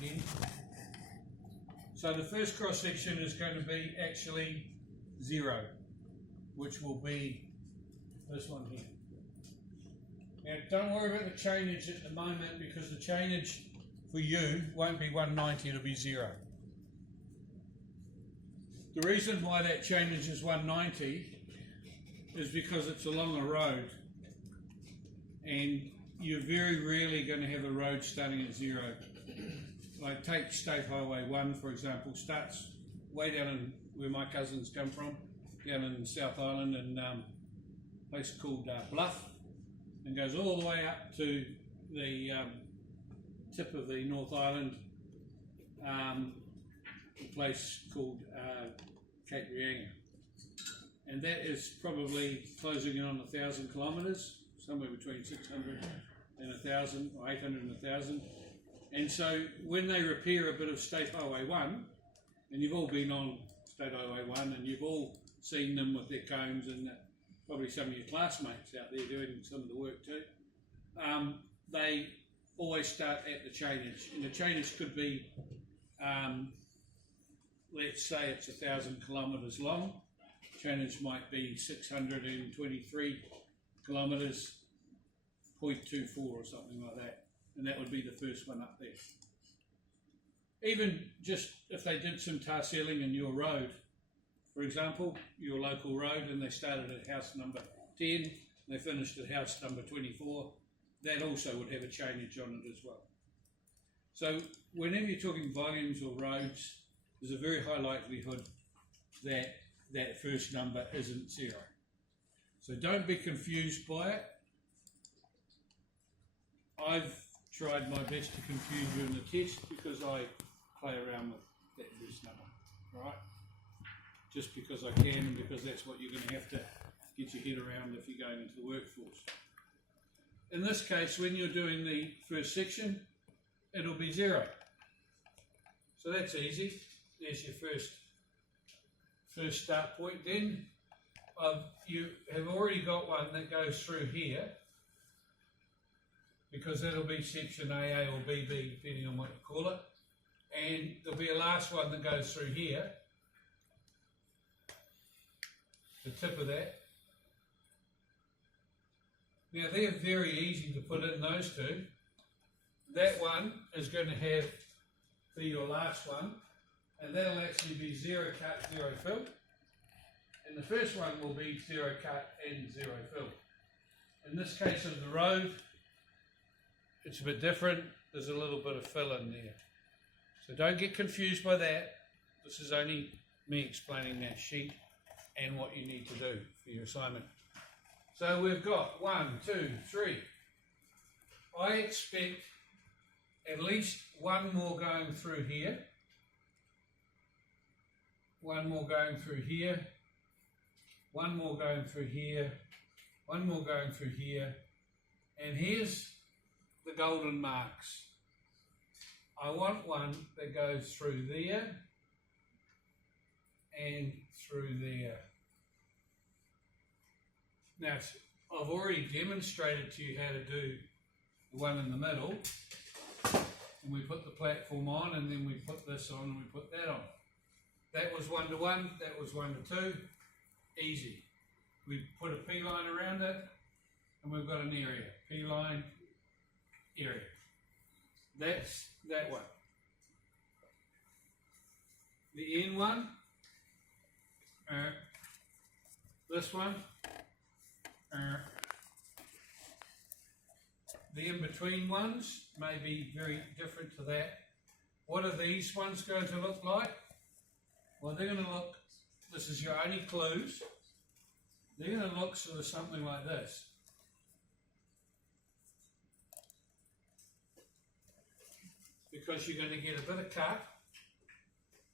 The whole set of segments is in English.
10. So the first cross section is going to be actually 0, which will be this one here. Now don't worry about the chainage at the moment, because the chainage for you won't be 190, it'll be 0. The reason why that chainage is 190 is because it's along a road, and you're very rarely going to have a road starting at 0. Like take State Highway 1 for example, starts way down in where my cousins come from, down in South Island, and a place called Bluff, and goes all the way up to the tip of the North Island, a place called Cape Reinga. And that is probably closing in on 1,000 kilometres, somewhere between 600 and 1,000, or 800 and 1,000. And so when they repair a bit of State Highway 1, and you've all been on State Highway 1 and you've all seen them with their cones, and probably some of your classmates out there doing some of the work too, they always start at the chainage. And the chainage could be, let's say it's 1,000 kilometres long. Chainage might be 623 kilometres, 0.24 or something like that, and that would be the first one up there. Even just if they did some tar sealing in your road, for example, your local road, and they started at house number 10, and they finished at house number 24, that also would have a chainage on it as well. So whenever you're talking volumes or roads, there's a very high likelihood that that first number isn't 0. So don't be confused by it. I've tried my best to confuse you in the test because I play around with that first number, right? Just because I can, and because that's what you're going to have to get your head around if you're going into the workforce. In this case, when you're doing the first section, it'll be 0. So that's easy. There's your first start point. Then you have already got one that goes through here, because that'll be section AA or BB, depending on what you call it. And there'll be a last one that goes through here, the tip of that. Now they're very easy to put in, those two. That one is going to have be your last one, and that'll actually be 0 cut, 0 fill. And the first one will be 0 cut and 0 fill. In this case of the road, it's a bit different. There's a little bit of fill in there. So don't get confused by that. This is only me explaining that sheet and what you need to do for your assignment. So we've got 1, 2, 3. I expect at least one more going through here. One more going through here. One more going through here. One more going through here. And here's the golden marks. I want one that goes through there and through there. Now, I've already demonstrated to you how to do the one in the middle. And we put the platform on, and then we put this on, and we put that on. That was 1 to 1, that was 1 to 2. Easy. We put a P line around it, and we've got an area. P line, area. That's that one. The N one, this one, the in-between ones may be very different to that. What are these ones going to look like? Well, they're going to look, this is your only clues, they're going to look sort of something like this. Because you're going to get a bit of cut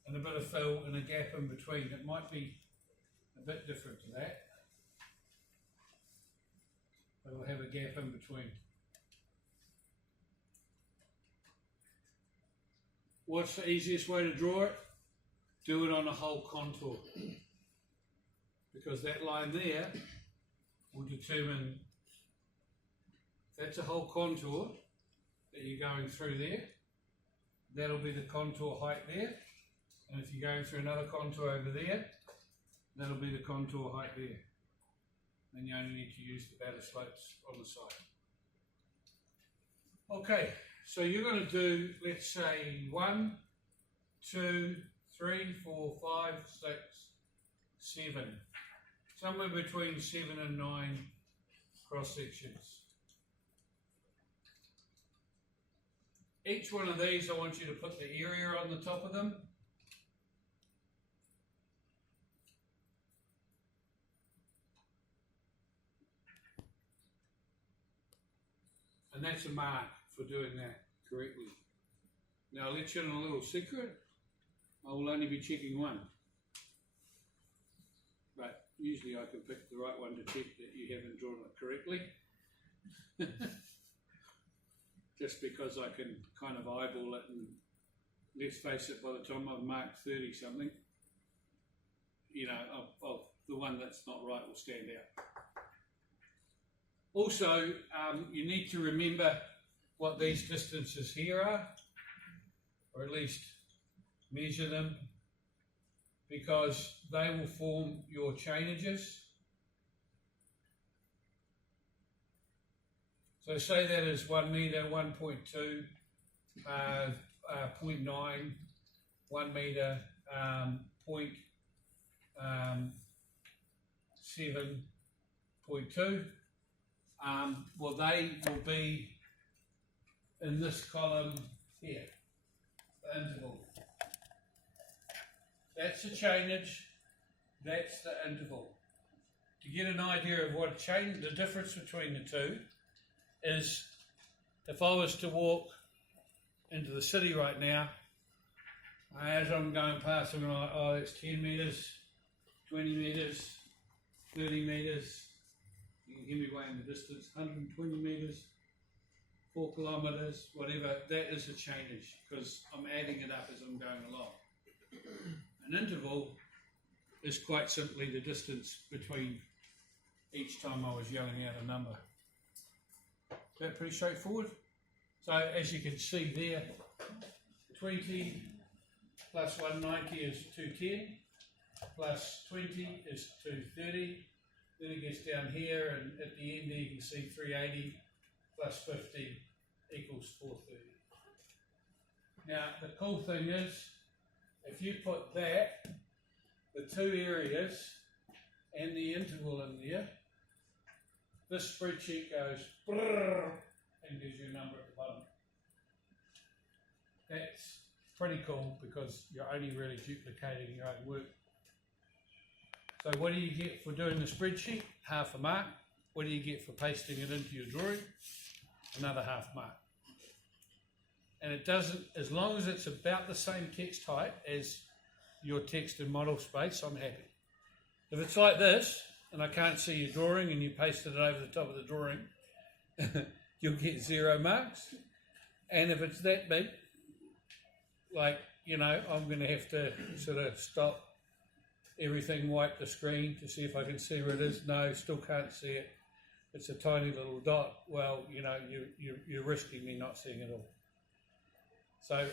and a bit of fill and a gap in between. It might be a bit different to that. But it'll have a gap in between. What's the easiest way to draw it? Do it on a whole contour. Because that line there will determine, that's a whole contour that you're going through there. that'll be the contour height there. And if you're going through another contour over there, that'll be the contour height there. Then you only need to use the batter slopes on the side. Okay, so you're going to do, let's say 1, 2, 3, 4, 5, 6, 7. Somewhere between 7 and 9 cross sections. Each one of these, I want you to put the area on the top of them. And that's a mark for doing that correctly. Now I'll let you in a little secret. I will only be checking one. But usually I can pick the right one to check that you haven't drawn it correctly. Just because I can kind of eyeball it, and let's face it, by the time I've marked 30 something, you know, the one that's not right will stand out. Also, you need to remember what these distances here are, or at least measure them, because they will form your chainages. So say that is 1 metre, 1.2, 0.9, 1 metre, 7.2. Well, they will be in this column here, the interval. That's the chainage, that's the interval. To get an idea of what the difference between the two is, if I was to walk into the city right now, as I'm going past, I'm like, oh, that's 10 metres, 20 metres, 30 metres, you can hear me weighing the distance, 120 metres, 4 kilometres, whatever, that is a chainage, because I'm adding it up as I'm going along. An interval is quite simply the distance between each time I was yelling out a number. Is that pretty straightforward? So as you can see there, 20 plus 190 is 210, plus 20 is 230, then it gets down here, and at the end there you can see 380 plus 50 equals 430. Now the cool thing is, if you put that, the two areas and the interval in there, this spreadsheet goes brrrr and gives you a number at the bottom. That's pretty cool because you're only really duplicating your own work. So what do you get for doing the spreadsheet? Half a mark. What do you get for pasting it into your drawing? Another half mark. And it doesn't, as long as it's about the same text height as your text in model space, I'm happy. If it's like this, and I can't see your drawing and you pasted it over the top of the drawing, you'll get 0 marks. And if it's that big, like, you know, I'm going to have to sort of stop everything, wipe the screen to see if I can see where it is. No, still can't see it. It's a tiny little dot. Well, you know, you're risking me not seeing it all. So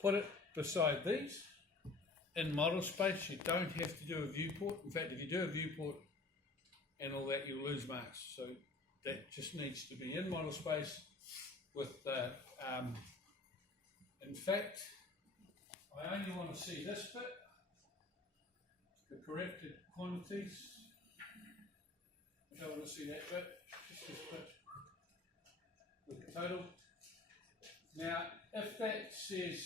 put it beside these. In model space, you don't have to do a viewport. In fact, if you do a viewport and all that, you'll lose marks. So that just needs to be in model space with the, in fact, I only want to see this bit, the corrected quantities. I don't want to see that bit, just this bit with the total. Now, if that says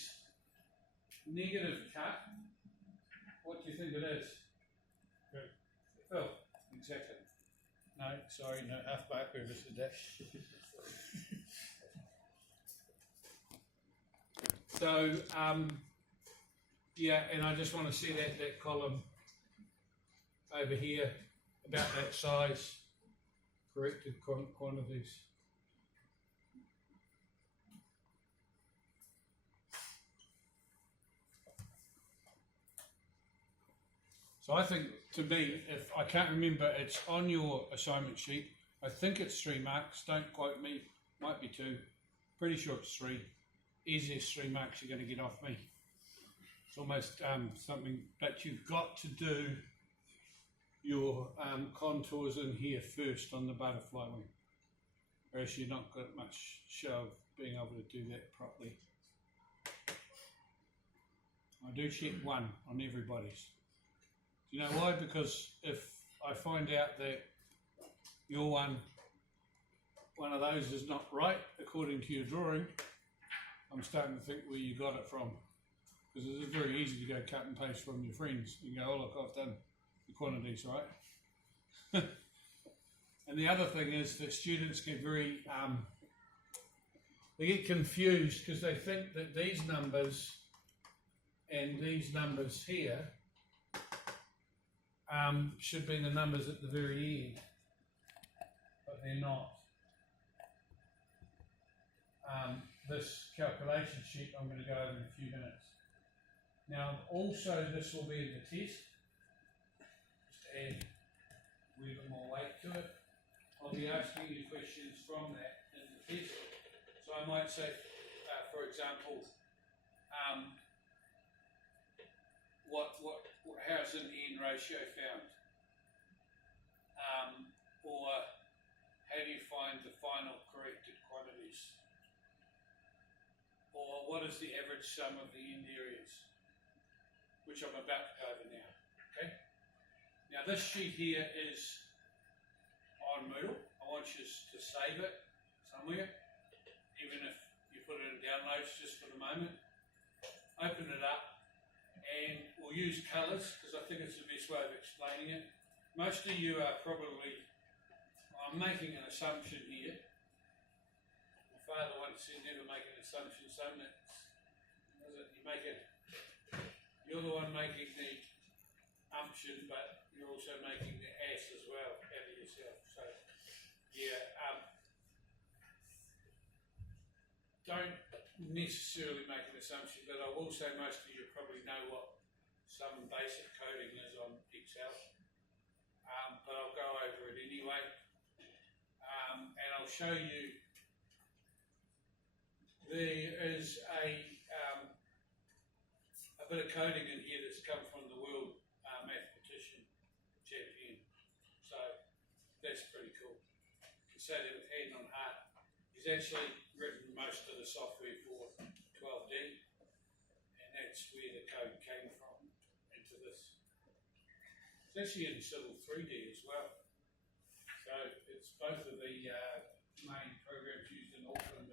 negative cut, what do you think it is? Good. Phil, exactly. No, sorry, no, half mark, whoever said that. So, yeah, and I just want to see that column over here, about that size, corrected quantities. So I think, to me, if I can't remember, it's on your assignment sheet. I think it's 3 marks. Don't quote me. Might be 2. Pretty sure it's 3. easiest 3 marks you're going to get off me. It's almost something, but you've got to do your contours in here first on the butterfly wing, or else you're not got much show of being able to do that properly. I do check 1 on everybody's. Do you know why? Because if I find out that your one of those is not right according to your drawing, I'm starting to think where you got it from. Because it's very easy to go cut and paste from your friends. You go, oh look, I've done the quantities right. And the other thing is that students get very, they get confused because they think that these numbers and these numbers here should be the numbers at the very end, but they're not. This calculation sheet I'm going to go over in a few minutes. Now also this will be in the test, just to add a wee bit more weight to it. I'll be asking you questions from that in the test. So I might say, for example, how's an N ratio found? Or how do you find the final corrected quantities? Or what is the average sum of the end areas? Which I'm about to go over now. Okay. Now this sheet here is on Moodle. I want you to save it somewhere, even if you put it in downloads just for the moment. Open it up, and we'll use colours because I think it's the best way of explaining it. Most of you are probably, I'm making an assumption here. My father once said never make an assumption, son. You're the one making the umption, but you're also making the ass as well out of yourself. So yeah, don't necessarily make an assumption, but I will say most of you probably know what some basic coding is on Excel, but I'll go over it anyway, and I'll show you there is a bit of coding in here that's come from the world mathematician champion, so that's pretty cool. You can say that with hand on heart. He's actually written most of the software for 12D, and that's where the code came from into this. It's actually in Civil 3D as well. So it's both of the main programs used in Auckland